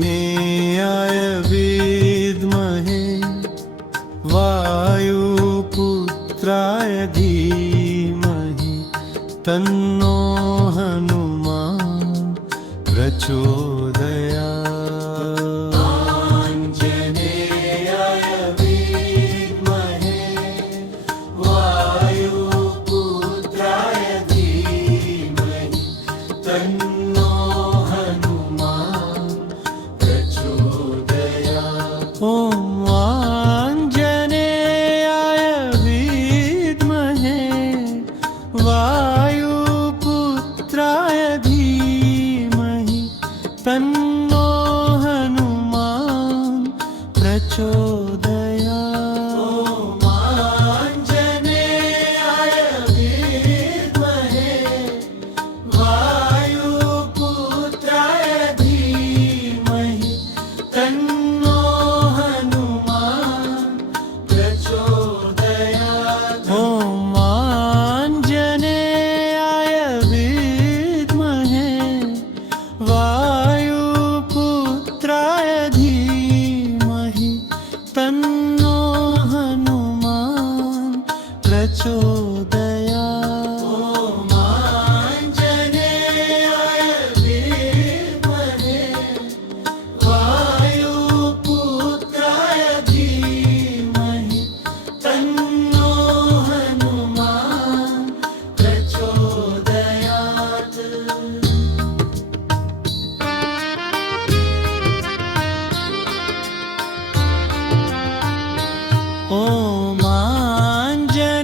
आञ्जनेयाय विद्महे वायुपुत्राय धीमहि तन्नो हनुमान् प्रचोदयात्। तन्नो हनुमान् प्रचोदयात्। ॐ आञ्जनेयाय विद्महे वायुपुत्राय धीमहि तन्नो हनुमान् प्रचोदयात्। ॐ आञ्जनेयाय विद्महे वायुपुत्राय धीमहि तन्नो हनुमान् प्रचोदयात्। ॐ आञ्जनेयाय विद्महे वायुपुत्राय धीमहि तन्नो हनुमान् प्रचोदयात्। ॐ आञ्जनेयाय विद्महे वायुपुत्राय धीमहि तन्नो हनुमान् प्रचोदयात्। ॐ आञ्जनेयाय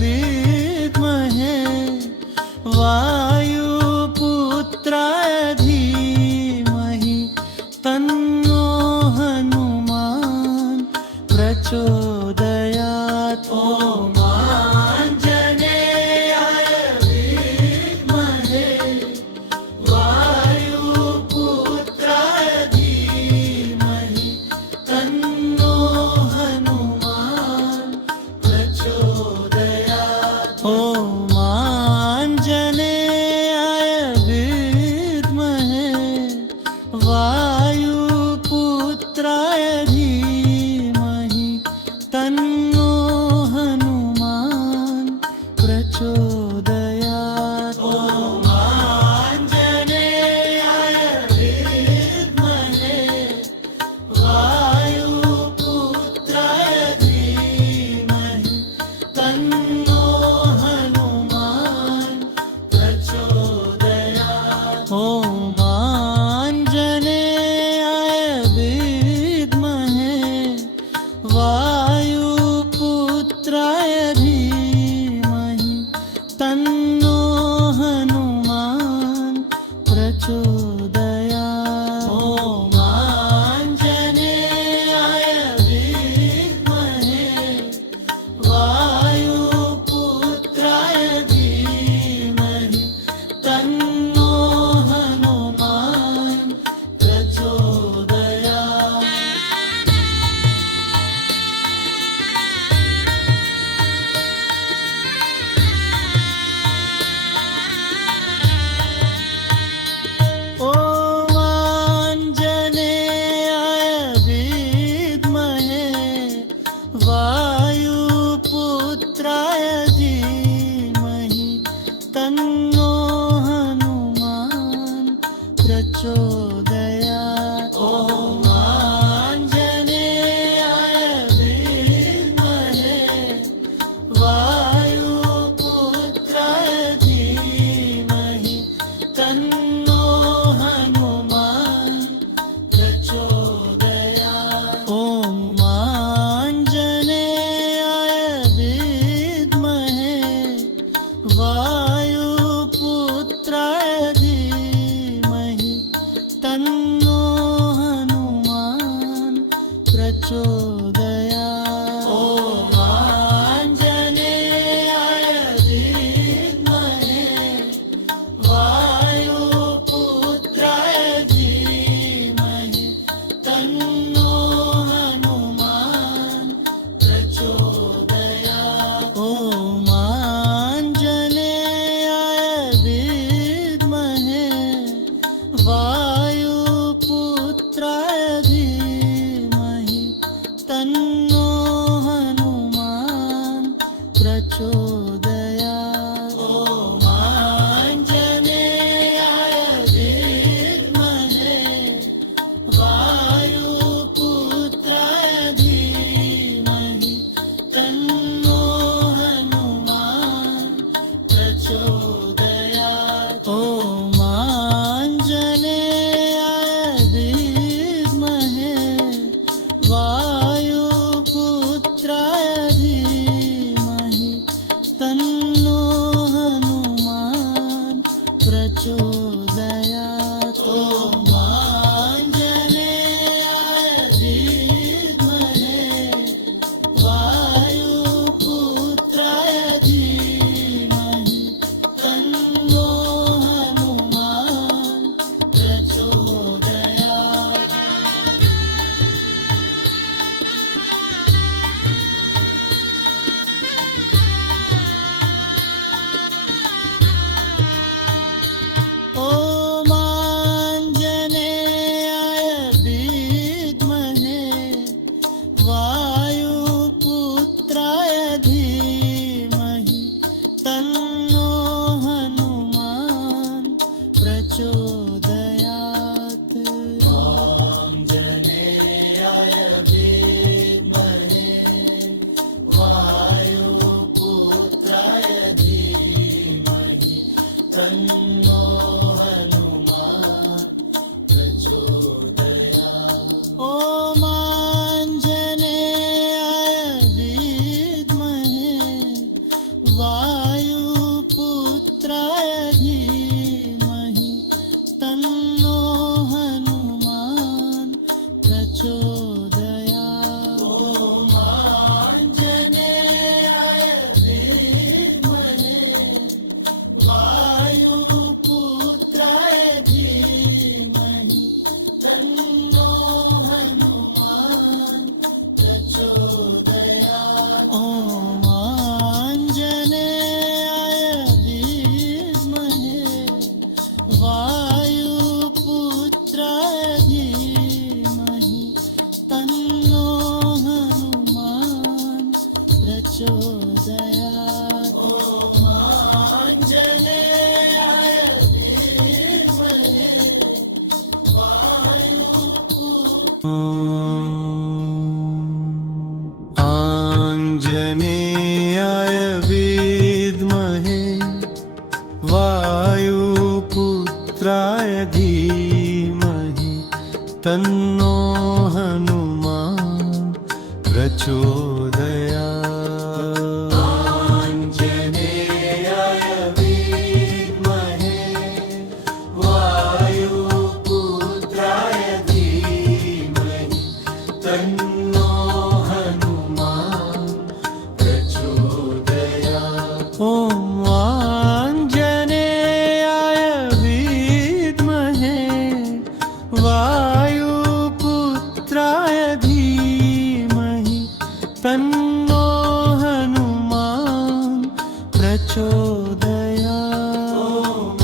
विद्महे वायुपुत्राय धीमहि तन्नो हनुमान् प्रचोदयात्। ॐ आञ्जनेयाय विद्महे वायुपुत्राय धीमहि तन्नो हनुमान् प्रचोदयात्। ॐ आञ्जनेयाय विद्महे वायुपुत्राय धीमहि तन्नो हनुमान् प्रचोदयात्। ॐ आञ्जनेयाय विद्महे वायुपुत्राय धीमहि तन्नो हनुमान् प्रचोदयात्। ॐ आञ्जनेयाय विद्महे वायुपुत्राय धीमहि तन्नो हनुमान् प्रचोदयात्। ॐ आञ्जनेयाय विद्महे वायुपुत्राय धीमहि तन्नो हनुमान् प्रचोदयात्। ॐ आञ्जनेयाय विद्महे वायुपुत्राय धीमहि तन्नो हनुमान् प्रचोदयात्। ॐ आञ्जनेयाय विद्महे वायुपुत्राय धीमहि तन्नो हनुमान् प्रचोदयात्। ॐ आञ्जनेयाय विद्महे वायुपुत्राय धीमहि तन्नो हनुमान् पुत्राय धीमहि तन्नो हनुमान् प्रचोदयात्। ॐ आञ्जनेयाय विद्महे वायुपुत्राय धीमहि तन्नो हनुमान् प्रचोदयात्। ॐ आञ्जनेयाय विद्महे वायुपुत्राय धीमहि तन्नो हनुमान् प्रचोदयात्। ॐ आञ्जनेयाय विद्महे वायुपुत्राय धीमहि तन्नो हनुमान् प्रचोदयात्। ॐ आञ्जनेयाय विद्महे वायुपुत्राय धीमहि तन्नो हनुमान् प्रचोदयात्। आञ्जनेयाय विद्महे वायुपुत्राय धीमहि तन्नो हनुमान् प्रचोदयात्। ॐ आञ्जनेयाय विद्महे वायुपुत्राय धीमहि तन्नो हनुमान् प्रचोदयात्। ॐ आञ्जनेयाय विद्महे वायुपुत्राय धीमहि तन्नो हनुमान् प्रचोदयात्। ॐ आञ्जनेयाय विद्महे वायुपुत्राय धीमहि तन्नो हनुमान् प्रचोदयात्। ॐ आञ्जनेयाय विद्महे आञ्जनेयाय विद्महे वायुपुत्राय धीमहि तन्नो हनुमान् प्रचोदयात्। आञ्जनेयाय विद्महे वायुपुत्राय धीमहि तन्नो हनुमान् प्रचोदयात्। ॐ आञ्जनेयाय विद्महे वायुपुत्राय धीमहि तन्नो हनुमान् प्रचोदयात्। ॐ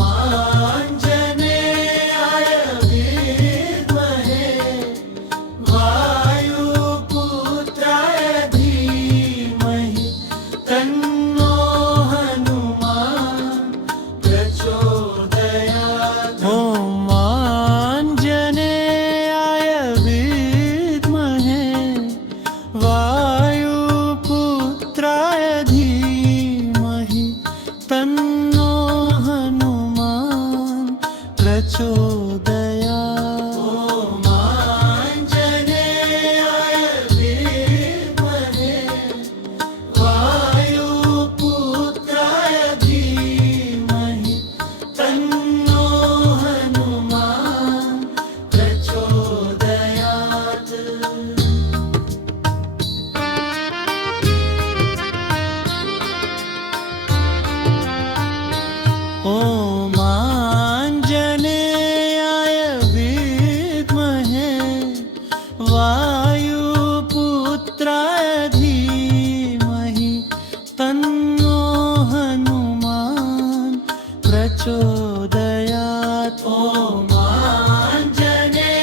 आञ्जनेयाय विद्महे वायुपुत्राय धीमहि तन्नो हनुमान् प्रचोदयात्। ॐ आञ्जनेयाय विद्महे वायुपुत्राय धीमहि तन्नो हनुमान् प्रचोदयात्। ॐ आञ्जनेयाय विद्महे वायुपुत्राय धीमहि तन्नो हनुमान् प्रचोदयात्। ॐ आञ्जनेयाय विद्महे वायुपुत्राय धीमहि तन्नो हनुमान् प्रचोदयात्। ॐ आञ्जनेयाय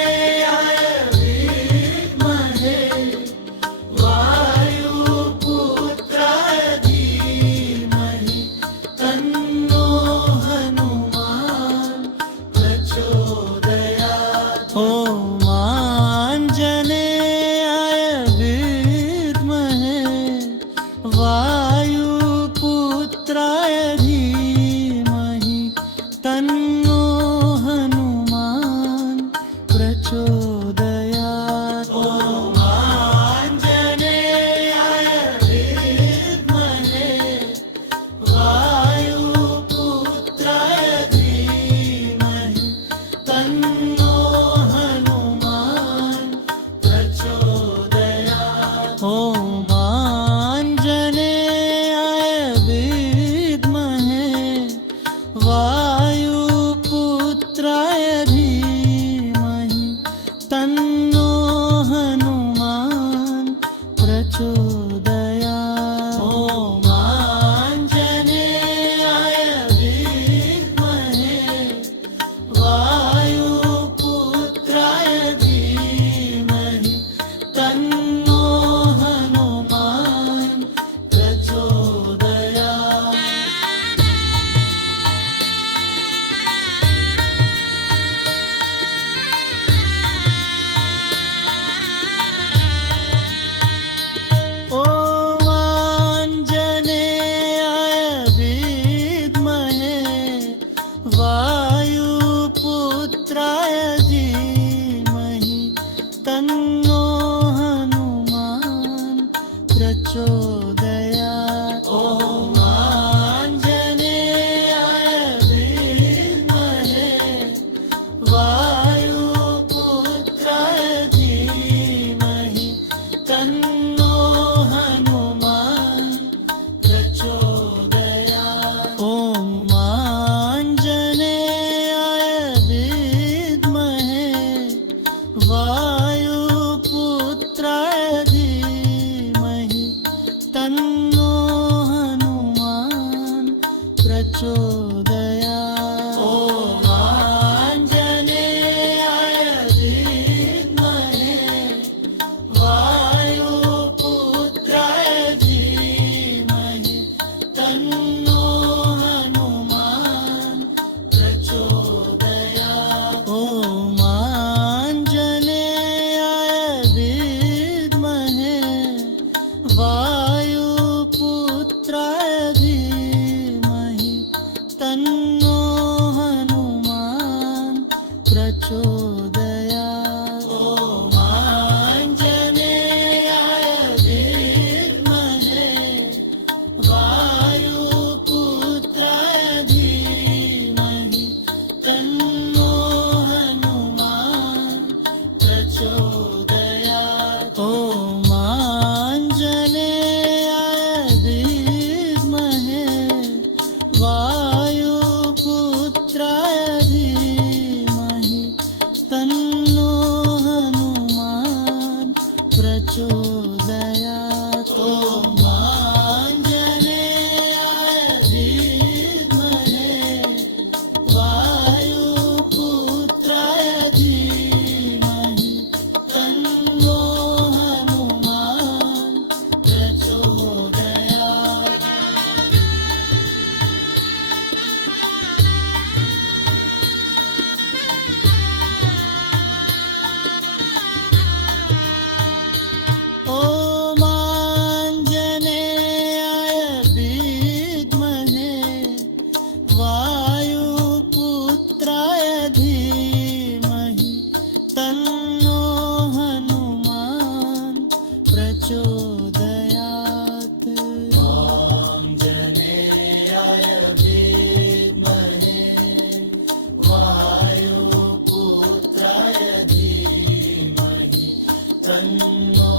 तन्नो हनुमान प्रचोदयात्। ॐ आञ्जनेयाय विद्महे वायुपुत्राय धीमहि तन्नो हनुमान् प्रचोदयात्। ॐ आञ्जनेयाय विद्महे वायुपुत्राय धीमहि तन्नो हनुमान् प्रचोदयात्। ॐ आञ्जनेयाय विद्महे वायुपुत्राय धीमहि तन्नो हनुमान् प्रचोदयात्। ॐ आञ्जनेयाय विद्महे वायुपुत्राय धीमहि तन्नो हनुमान् प्रचोदयात्। ॐ आञ्जनेयाय विद्महे वायुपुत्राय धीमहि तन्नो हनुमान् प्रचोदयात्। ॐ आञ्जनेयाय विद्महे वायुपुत्राय धीमहि तन्नो हनुमान् प्रचोदयात्। ॐ आञ्जनेयाय विद्महे वायुपुत्राय धीमहि तन्नो हनुमान् प्रचोदयात्। ॐ आञ्जनेयाय विद्महे वायुपुत्राय धीमहि तन्नो हनुमान् प्रचोदयात्। आञ्जनेयाय विद्महे वायुपुत्राय धीमहि तन्नो